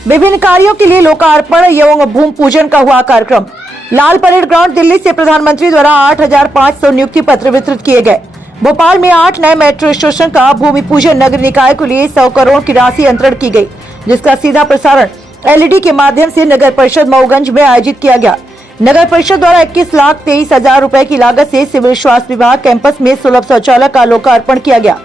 विभिन्न कार्यों के लिए लोकार्पण एवं भूमि पूजन का हुआ कार्यक्रम। लाल परेड ग्राउंड दिल्ली से प्रधानमंत्री द्वारा 8,500 नियुक्ति पत्र वितरित किए गए। भोपाल में 8 नए मेट्रो स्टेशन का भूमि पूजन नगर निकाय के लिए 100 करोड़ की राशि अंतरण की गई, जिसका सीधा प्रसारण LED के माध्यम से नगर परिषद मऊगंज में आयोजित किया गया। नगर परिषद द्वारा 21,23,000 रुपए की लागत से सिविल स्वास्थ्य विभाग कैंपस में सुलभ शौचालय का लोकार्पण किया गया।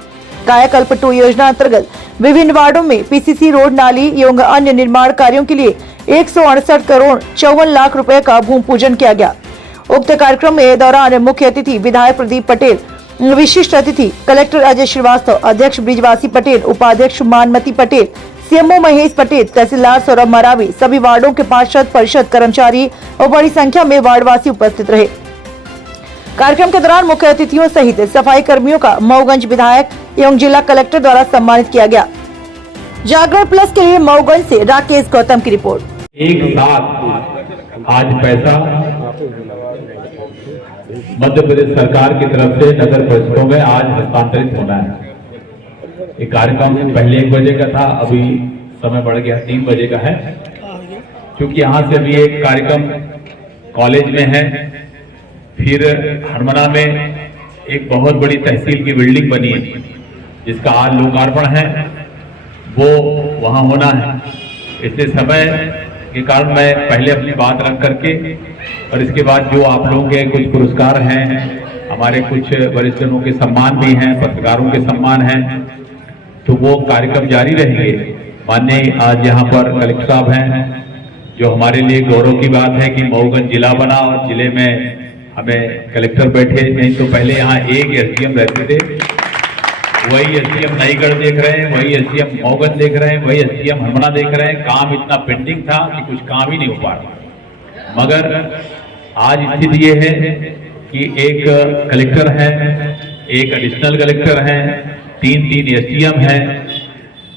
कायाकल्प 2 योजना अंतर्गत विभिन्न वार्डों में PCC रोड, नाली एवं अन्य निर्माण कार्यों के लिए 168 करोड़ 54 लाख रुपए का भूमि पूजन किया गया। उक्त कार्यक्रम में दौरान मुख्य अतिथि विधायक प्रदीप पटेल, विशिष्ट अतिथि कलेक्टर अजय श्रीवास्तव, अध्यक्ष ब्रिजवासी पटेल, उपाध्यक्ष मानमती पटेल, CMO महेश पटेल, तहसीलदार सौरभ मरावी, सभी वार्डों के पार्षद, परिषद कर्मचारी और बड़ी संख्या में वार्डवासी उपस्थित रहे। कार्यक्रम के दौरान मुख्य अतिथियों सहित सफाई कर्मियों का मऊगंज विधायक एवं जिला कलेक्टर द्वारा सम्मानित किया गया। जागरण प्लस के लिए मऊगंज से राकेश गौतम की रिपोर्ट। एक साथ आज पैसा मध्य प्रदेश सरकार की तरफ से नगर परिषदों में आज हस्तांतरित होना है। ये कार्यक्रम पहले 1 बजे का था, अभी समय बढ़ गया 3 बजे का है, क्योंकि यहाँ से भी एक कार्यक्रम कॉलेज में है। फिर हरमना में एक बहुत बड़ी तहसील की बिल्डिंग बनी है, जिसका आज लोकार्पण है, वो वहाँ होना है। इसलिए समय के कारण मैं पहले अपनी बात रख करके और इसके बाद जो आप लोगों के कुछ पुरस्कार हैं, हमारे कुछ वरिष्ठजनों के सम्मान भी हैं, पत्रकारों के सम्मान हैं, तो वो कार्यक्रम जारी रहेंगे। माननीय आज यहाँ पर कलेक्टर साहब हैं, जो हमारे लिए गौरव की बात है कि मऊगंज जिला बना और जिले में हमें कलेक्टर बैठे। नहीं तो पहले यहाँ एक SDM रहते थे, वही SDM नईगढ़ देख रहे हैं, वही SDM मऊगंज देख रहे हैं, वही SDM हरमना देख रहे हैं। काम इतना पेंडिंग था कि कुछ काम ही नहीं हो पा रहा। मगर आज स्थिति ये है कि एक कलेक्टर है, एक एडिशनल कलेक्टर है, 3 SDM है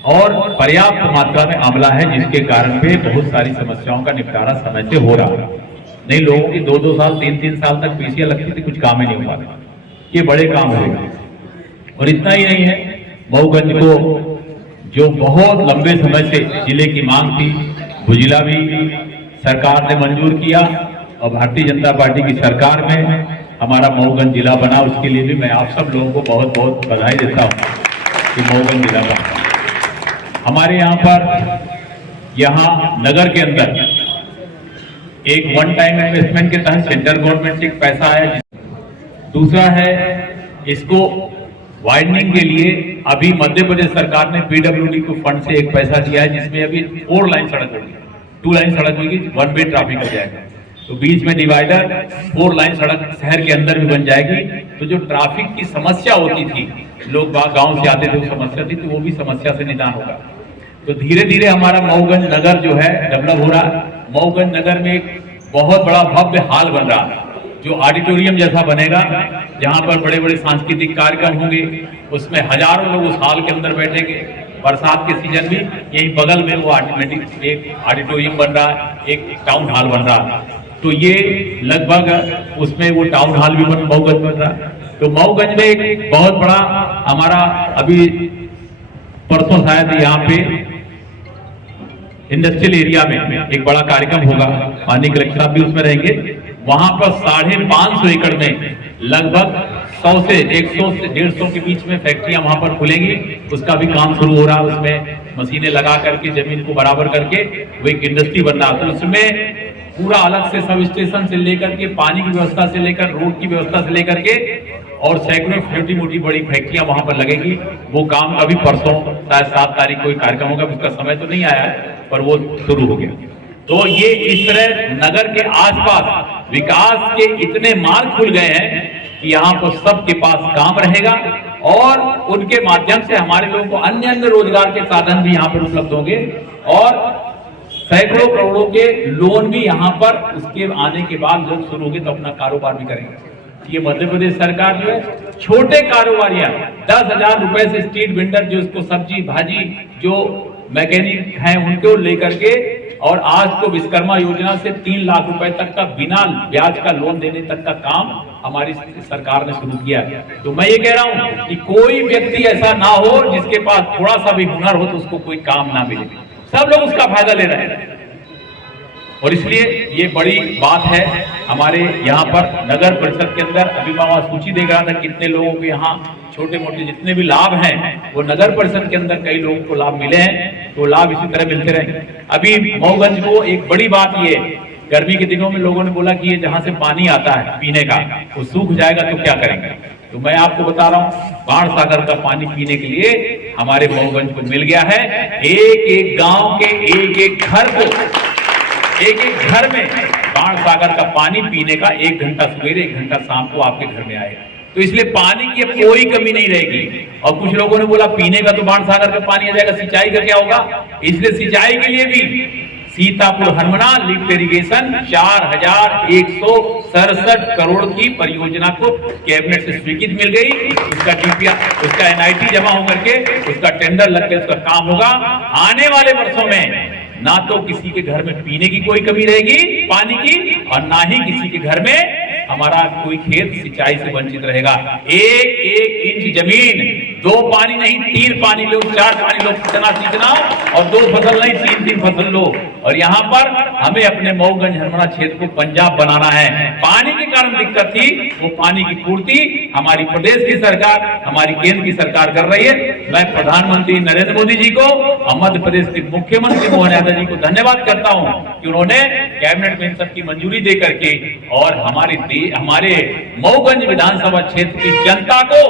और पर्याप्त मात्रा में अमला है, जिसके कारण पे बहुत सारी समस्याओं का निपटारा समय से हो रहा है। नहीं, लोगों की 2-2 साल 3-3 साल तक पीसीआर लगती थी, कुछ काम ही नहीं हो पाता। ये बड़े काम होगा। और इतना ही नहीं है, मऊगंज को जो बहुत लंबे समय से जिले की मांग थी, वो जिला भी सरकार ने मंजूर किया और भारतीय जनता पार्टी की सरकार में हमारा मऊगंज जिला बना। उसके लिए भी मैं आप सब लोगों को बहुत बहुत बधाई देता हूँ कि मऊगंज जिला बना। हमारे यहाँ पर यहाँ नगर के अंदर एक वन टाइम इन्वेस्टमेंट के तहत सेंट्रल गवर्नमेंट से एक पैसा आया। दूसरा है, इसको वाइडनिंग के लिए अभी मध्य प्रदेश सरकार ने PWD को फंड से एक पैसा दिया है, जिसमें अभी 4 लाइन सड़क होगी, 2 लाइन सड़क होगी, 1 वे ट्रैफिक हो जाएगा। तो बीच में डिवाइडर, 4 लाइन सड़क शहर के अंदर भी बन जाएगी। तो जो ट्रैफिक की समस्या होती थी, लोग गांव से आते थे, वो समस्या थी, तो वो भी समस्या से निदान होगा। तो धीरे धीरे हमारा मऊगंज नगर जो है डेवलप हो रहा है। मऊगंज नगर में एक बहुत बड़ा भव्य हॉल बन रहा है, जो ऑडिटोरियम जैसा बनेगा, जहां पर बड़े बड़े सांस्कृतिक कार्यक्रम होंगे। उसमें हजारों लोग उस हॉल के अंदर बैठेंगे। बरसात के सीजन में यही बगल में वो ऑटोमेटिक एक ऑडिटोरियम बन रहा है, एक टाउन हॉल बन रहा है। तो ये लगभग उसमें वो टाउन हॉल भी मऊगंज बन रहा है। तो मऊगंज में एक बहुत बड़ा हमारा अभी परसों शायद यहाँ पे इंडस्ट्रियल एरिया में एक बड़ा कार्यक्रम होगा, माननीय कलेक्टर साहब भी उसमें रहेंगे। वहां पर 550 एकड़ में लगभग 100 से 100 से 150 के बीच में फैक्ट्रियां वहां पर खुलेंगी। उसका भी काम शुरू हो रहा है। उसमें मशीनें लगा करके जमीन को बराबर करके वो एक इंडस्ट्री बन रहा है। तो उसमें पूरा अलग से सब स्टेशन से लेकर के, पानी की व्यवस्था से लेकर, रोड की व्यवस्था से लेकर के और सैकड़ों छोटी मोटी बड़ी फैक्ट्रियां वहां पर लगेगी। वो काम अभी परसों शायद 7 तारीख को कार्यक्रम होगा, उसका समय तो नहीं आया है, पर वो शुरू हो गया। तो ये इस तरह नगर के आसपास विकास के इतने मार्ग खुल गए हैं कि यहाँ पर सबके पास काम रहेगा और उनके माध्यम से हमारे लोगों को अन्य रोजगार के साधन भी यहाँ पर उपलब्ध होंगे और सैकड़ों करोड़ों के लोन भी यहाँ पर उसके आने के बाद लोग शुरू होंगे तो अपना कारोबार भी करेंगे। ये मध्य प्रदेश सरकार जो है छोटे कारोबारियां 10,000 रुपए से स्ट्रीट वेंडर जो उसको सब्जी भाजी जो मैकेनिक हैं उनको लेकर के और आज तो विश्वकर्मा योजना से 3 लाख रुपए तक का बिना ब्याज का लोन देने तक का काम हमारी सरकार ने शुरू किया। तो मैं ये कह रहा हूं कि कोई व्यक्ति ऐसा ना हो जिसके पास थोड़ा सा भी हुनर हो तो उसको कोई काम ना मिले। सब लोग उसका फायदा ले रहे हैं। और इसलिए ये बड़ी बात है हमारे यहाँ पर नगर परिषद के अंदर। अभी मैं वहां सूची देख रहा था कितने लोगों को यहाँ छोटे मोटे जितने भी लाभ हैं वो नगर परिषद के अंदर कई लोगों को लाभ मिले हैं, तो लाभ इसी तरह मिलते रहे। अभी मऊगंज को एक बड़ी बात ये, गर्मी के दिनों में लोगों ने बोला कि ये जहां से पानी आता है पीने का वो सूख जाएगा तो क्या करेंगे, तो मैं आपको बता रहा हूँ बाण सागर का पानी पीने के लिए हमारे मऊगंज को मिल गया है। एक एक गांव के एक एक घर को, एक एक घर में बाण सागर का पानी पीने का 1 घंटा सवेरे 1 घंटा शाम को आपके घर में आएगा। तो इसलिए पानी की अब कोई कमी नहीं रहेगी। और कुछ लोगों ने बोला पीने का तो बाण सागर का पानी आ जाएगा, सिंचाई का क्या होगा, इसलिए सिंचाई के लिए भी सीतापुर हरमना लिफ्ट इरिगेशन 4167 करोड़ की परियोजना को कैबिनेट से स्वीकृति मिल गई। उसका डीपीआर, उसका एनआईटी जमा होकर के उसका टेंडर लग के उसका काम होगा। आने वाले वर्षों में ना तो किसी के घर में पीने की कोई कमी रहेगी पानी की, और ना ही किसी के घर में हमारा कोई खेत सिंचाई से वंचित रहेगा। एक एक इंच जमीन, 2 पानी नहीं 3 पानी लो, 4 पानी लो, कितना सींचना, और 2 फसल नहीं 3 फसल लो। और यहाँ पर हमें अपने मऊगंज हरमना क्षेत्र को पंजाब बनाना है। पानी के कारण दिक्कत थी, वो पानी की पूर्ति हमारी प्रदेश की सरकार, हमारी केंद्र की सरकार कर रही है। मैं प्रधानमंत्री नरेंद्र मोदी जी को और मध्य प्रदेश के मुख्यमंत्री मोहन यादव जी को धन्यवाद करता हूँ कि उन्होंने कैबिनेट में इन सब की मंजूरी दे करके और हमारे मऊगंज विधानसभा क्षेत्र की जनता को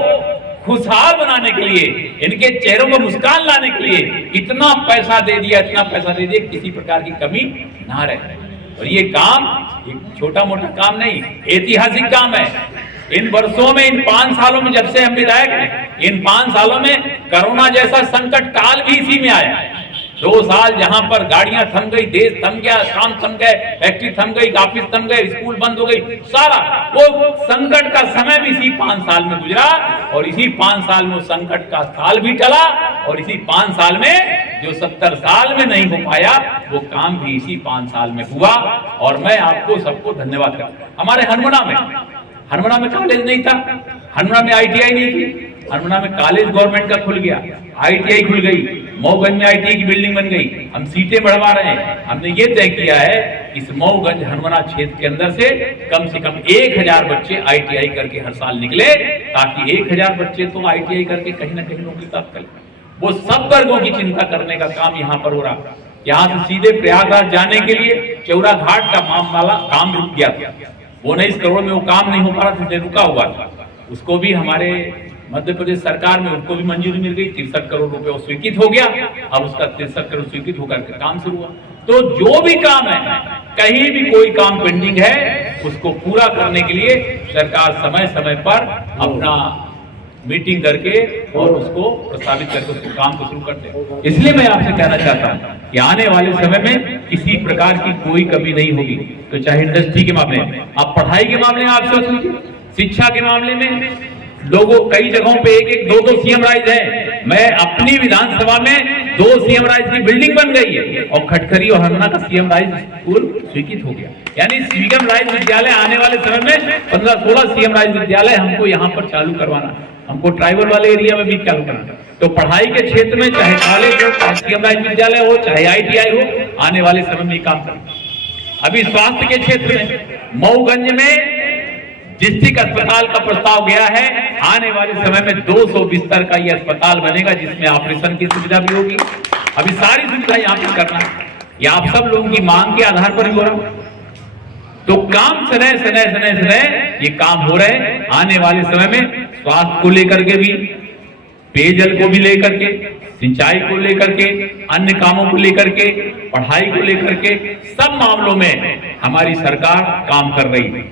खुशहाल बनाने के लिए, इनके चेहरों में मुस्कान लाने के लिए इतना पैसा दे दिया, इतना पैसा दे दिया, किसी प्रकार की कमी ना रहे। और ये काम एक छोटा मोटा काम नहीं, ऐतिहासिक काम है। इन वर्षों में, इन 5 सालों में, जब से हम विधायक हैं, इन 5 सालों में कोरोना जैसा संकट काल भी इसी में आया। 2 साल जहां पर गाड़ियां थम गई, देश थम गया, काम थम गए, फैक्ट्री थम गई, ऑफिस थम गए, स्कूल बंद हो गई, सारा वो संकट का समय भी इसी 5 साल में गुजरा। और इसी 5 साल में संकट का साल भी टला, और इसी 5 साल में जो 70 साल में नहीं हो पाया वो काम भी इसी 5 साल में हुआ। और मैं आपको सबको धन्यवाद करता हूं। हमारे हरमना में कॉलेज नहीं था, हरमना में ITI नहीं थी, हरमना में कॉलेज गवर्नमेंट का खुल गया, ITI खुल गई, मऊगंज में ITI की बिल्डिंग बन गई, हम सीटें बढ़वा रहे हैं। हमने ये तय किया है इस मऊगंज हरमना क्षेत्र के अंदर से कम 1000 बच्चे ITI करके हर साल निकले, ताकि 1000 बच्चे तो ITI करके कहीं ना कहीं नौकरी प्राप्त करें। वो सब वर्गों की चिंता करने का काम यहाँ पर हो रहा। यहाँ से सीधे प्रयागराज जाने के लिए चौरा घाट का काम रुक गया था, 19 करोड़ में वो काम नहीं हो पा रहा था, रुका हुआ था। उसको भी हमारे मध्य प्रदेश सरकार में उनको भी मंजूरी मिल गई, 63 करोड़ रुपए वो स्वीकृत हो गया। अब उसका 63 करोड़ स्वीकृत होकर के काम शुरू हुआ। तो जो भी काम है, कहीं भी कोई काम पेंडिंग है, उसको पूरा करने के लिए सरकार समय समय पर अपना मीटिंग करके और उसको प्रस्तावित करके उसको काम को शुरू करते हैं। इसलिए मैं आपसे कहना चाहता हूँ कि आने वाले समय में किसी प्रकार की कोई कमी नहीं होगी। तो चाहे इंडस्ट्री के मामले में, आप पढ़ाई के मामले में आप सोच लीजिए, शिक्षा के मामले में लोगों कई जगहों पे 1-1, 2-2 CM राइज है। मैं अपनी विधानसभा में 2 CM राइज की बिल्डिंग बन गई है, और खटखरी और हरमना का CM राइज स्कूल स्वीकृत हो गया। यानी CM राइज विद्यालय आने वाले समय में 15-16 CM राइज विद्यालय हमको यहाँ पर चालू करवाना, हमको ट्राइबल वाले एरिया में भी चालू करना। तो पढ़ाई के क्षेत्र में चाहे कॉलेज हो, चाहे CM राइज विद्यालय हो, चाहे ITI हो, आने वाले समय में काम करें। अभी स्वास्थ्य के क्षेत्र में मऊगंज में डिस्ट्रिक्ट अस्पताल का प्रस्ताव गया है। आने वाले समय में 200 बिस्तर का यह अस्पताल बनेगा, जिसमें ऑपरेशन की सुविधा भी होगी। अभी सारी सुविधा यहाँ पे करना है, ये आप सब लोगों की मांग के आधार पर ही हो रहा। तो काम सने ये काम हो रहे हैं। आने वाले समय में स्वास्थ्य को लेकर के भी, पेयजल को भी लेकर के, सिंचाई को लेकर के, अन्य कामों को लेकर के, पढ़ाई को लेकर के, सब मामलों में हमारी सरकार काम कर रही है।